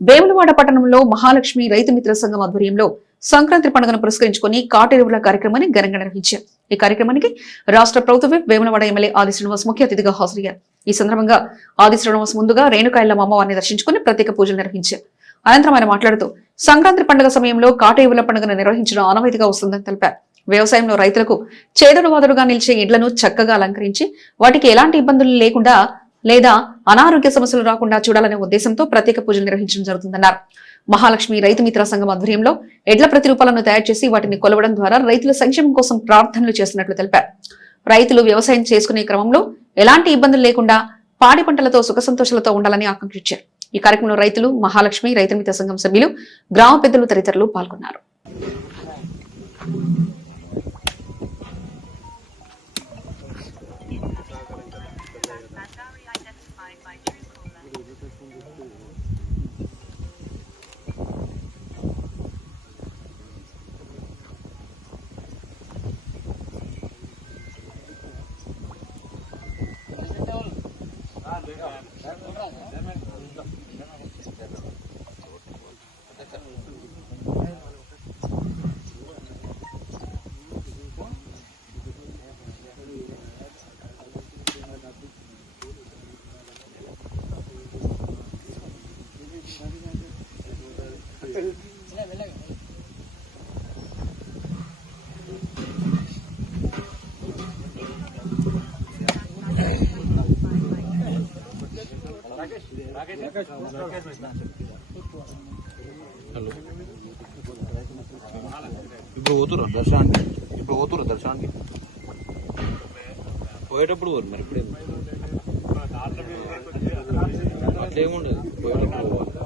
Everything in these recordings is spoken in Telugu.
వేములవాడ పట్టణంలో మహాలక్ష్మి రైతు మిత్ర సంఘం ఆధ్వర్యంలో సంక్రాంతి పండుగను పురస్కరించుకుని కాటెరువుల కార్యక్రమాన్ని ఘనంగా నిర్వహించారు. ఈ కార్యక్రమానికి రాష్ట్ర ప్రభుత్వం వేములవాడ ఎమ్మెల్యే ఆది శ్రీనివాస్ ముఖ్య అతిథిగా హాజరయ్యారు. ఈ సందర్భంగా ఆది శ్రీనివాస్ ముందుగా రేణుకాయల అమ్మవారిని దర్శించుకుని ప్రత్యేక పూజలు నిర్వహించారు. అనంతరం ఆయన మాట్లాడుతూ సంక్రాంతి పండుగ సమయంలో కాటేవుల పండుగను నిర్వహించడం ఆనవాయితీగా వస్తుందని తెలిపారు. వ్యవసాయంలో రైతులకు చేదుడు వాదుడుగా నిలిచే ఇళ్ళను చక్కగా అలంకరించి వాటికి ఎలాంటి ఇబ్బందులు లేకుండా లేదా అనారోగ్య సమస్యలు రాకుండా చూడాలనే ఉద్దేశంతో ప్రత్యేక పూజలు నిర్వహించడం జరుగుతుందన్నారు. మహాలక్ష్మి రైతు మిత్ర సంఘం ఆధ్వర్యంలో ఎడ్ల ప్రతిరూపాలను తయారు చేసి వాటిని కొలవడం ద్వారా రైతుల సంక్షేమం కోసం ప్రార్థనలు చేస్తున్నట్లు తెలిపారు. రైతులు వ్యవసాయం చేసుకునే క్రమంలో ఎలాంటి ఇబ్బందులు లేకుండా పాడి పంటలతో సుఖ సంతోషాలతో ఉండాలని ఆకాంక్షించారు. ఈ కార్యక్రమంలో రైతులు మహాలక్ష్మి రైతు మిత్ర సంఘం సభ్యులు గ్రామ పెద్దలు తదితరులు పాల్గొన్నారు. ఇప్పుడు పోతురా దర్శనానికి? ఇప్పుడు పోతురా దర్శనానికి? పోయేటప్పుడు పోరు మరి ఇప్పుడు? అట్లేముండదు పోయేటప్పుడు పోవాలి.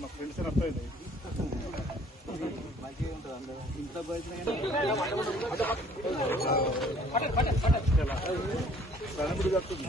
మా ఫ్రెండ్స్ అర్థమైంది ఇంట్లో పట్టండి పట్టండి పట్టండి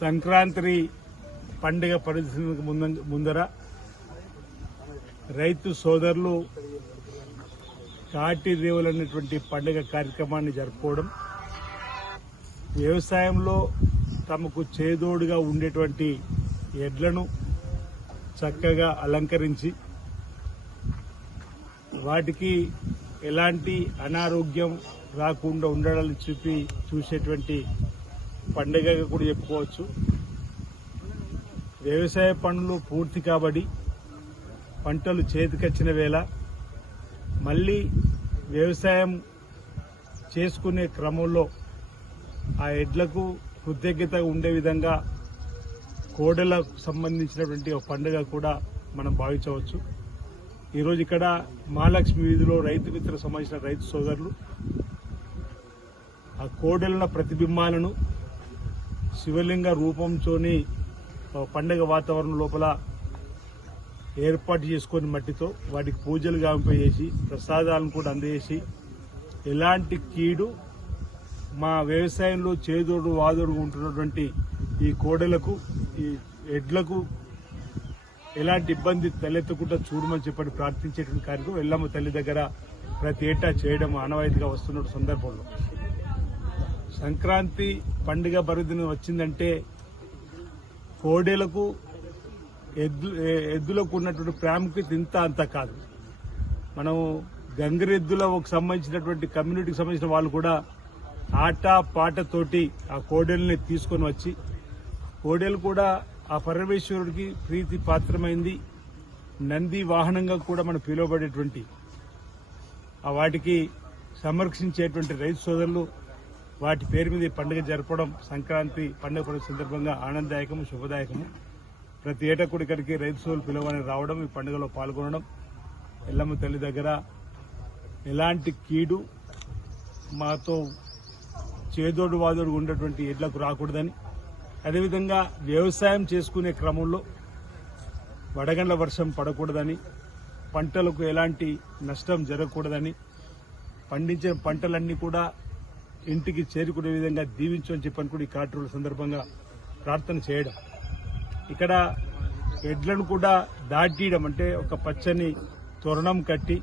సంక్రాంతి పండుగ పరిస్థితులకు ముంద ముందర రైతు సోదరులు కాటి రేవులు అనేటువంటి పండుగ కార్యక్రమాన్ని జరుపుకోవడం వ్యవసాయంలో తమకు చేదోడుగా ఉండేటువంటి ఎడ్లను చక్కగా అలంకరించి వాటికి ఎలాంటి అనారోగ్యం రాకుండా ఉండాలని చూపి చూసేటువంటి పండుగగా కూడా చెప్పుకోవచ్చు. వ్యవసాయ పనులు పూర్తి కాబడి పంటలు చేతికొచ్చిన వేళ మళ్ళీ వ్యవసాయం చేసుకునే క్రమంలో ఆ ఎడ్లకు కృతజ్ఞత ఉండే విధంగా కోడలకు సంబంధించినటువంటి ఒక పండుగ కూడా మనం భావించవచ్చు. ఈరోజు ఇక్కడ మహాలక్ష్మి వీధిలో రైతు మిత్ర సంబంధించిన రైతు సోదరులు ఆ కోడెల ప్రతిబింబాలను శివలింగ రూపంతోని పండగ వాతావరణం లోపల ఏర్పాటు చేసుకొని మట్టితో వాటికి పూజలు గాంపేసి ప్రసాదాలను కూడా అందజేసి ఎలాంటి కీడు మా వ్యవసాయంలో చేదోడు వాదోడు ఉంటున్నటువంటి ఈ కోడలకు ఈ ఎడ్లకు ఎలాంటి ఇబ్బంది తలెత్తకుండా చూడమని చెప్పి ప్రార్థించేటువంటి కార్యక్రమం ఎల్లమ్మ తల్లి దగ్గర ప్రతి ఏటా చేయడం ఆనవాయితీగా వస్తున్న సందర్భంలో. సంక్రాంతి పండుగ పర్వదినం వచ్చిందంటే కోడేలకు ఎద్దు ఎద్దులకు ఉన్నటువంటి ప్రాముఖ్యత ఇంత అంత కాదు. మనం గంగిరెద్దులకు సంబంధించినటువంటి కమ్యూనిటీకి సంబంధించిన వాళ్ళు కూడా ఆట పాటతోటి ఆ కోడెల్ని తీసుకొని వచ్చి కోడెలు కూడా ఆ పరమేశ్వరుడికి ప్రీతి పాత్రమైంది. నంది వాహనంగా కూడా మనం పిలువబడేటువంటి ఆ వాటికి సంరక్షించేటువంటి రైతు సోదరులు వాటి పేరు మీద పండుగ జరపడం సంక్రాంతి పండుగ పండుగ సందర్భంగా ఆనందదాయకము శుభదాయకము. ప్రతి ఏటా కూడా ఇక్కడికి రైతు సోలు పిలవని రావడం ఈ పండుగలో పాల్గొనడం ఎల్లమ్మ తల్లి దగ్గర. ఎలాంటి కీడు మాతో చేదోడు వాదోడు ఉన్నటువంటి ఎడ్లకు రాకూడదని. అదేవిధంగా వ్యవసాయం చేసుకునే క్రమంలో వడగండ్ల వర్షం పడకూడదని పంటలకు ఎలాంటి నష్టం జరగకూడదని పండించిన పంటలన్నీ కూడా ఇంటికి చేరుకునే విధంగా దీవించని చెప్పని కూడా ఈ కార్టూల సందర్భంగా ప్రార్థన చేయడం. ఇక్కడ ఎడ్లను కూడా దాటియడం అంటే ఒక పచ్చని తొరణం కట్టి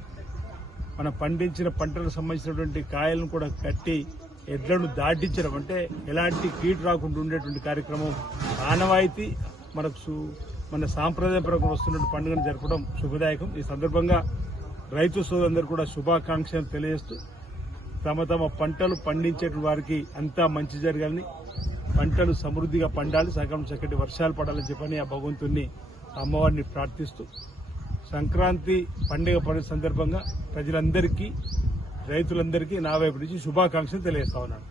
మనం పండించిన పంటలకు సంబంధించినటువంటి కాయలను కూడా కట్టి ఎడ్లను దాటించడం అంటే ఎలాంటి కీటు రాకుండా ఉండేటువంటి కార్యక్రమం. ఆనవాయితీ మనకు సు- మన సాంప్రదాయ ప్రకారం వస్తున్నటువంటి పండుగను జరపడం శుభదాయకం. ఈ సందర్భంగా రైతు సోదరులందరూ కూడా శుభాకాంక్షలు తెలియజేస్తూ తమ తమ పంటలు పండించే వారికి అంతా మంచి జరగాలని పంటలు సమృద్ధిగా పండాలి సగం చక్కటి వర్షాలు పడాలని చెప్పని ఆ భగవంతుణ్ణి అమ్మవారిని ప్రార్థిస్తూ సంక్రాంతి పండుగ పడే సందర్భంగా ప్రజలందరికీ రైతులందరికీ నా వైపు నుంచి శుభాకాంక్షలు తెలియజేస్తా ఉన్నాను.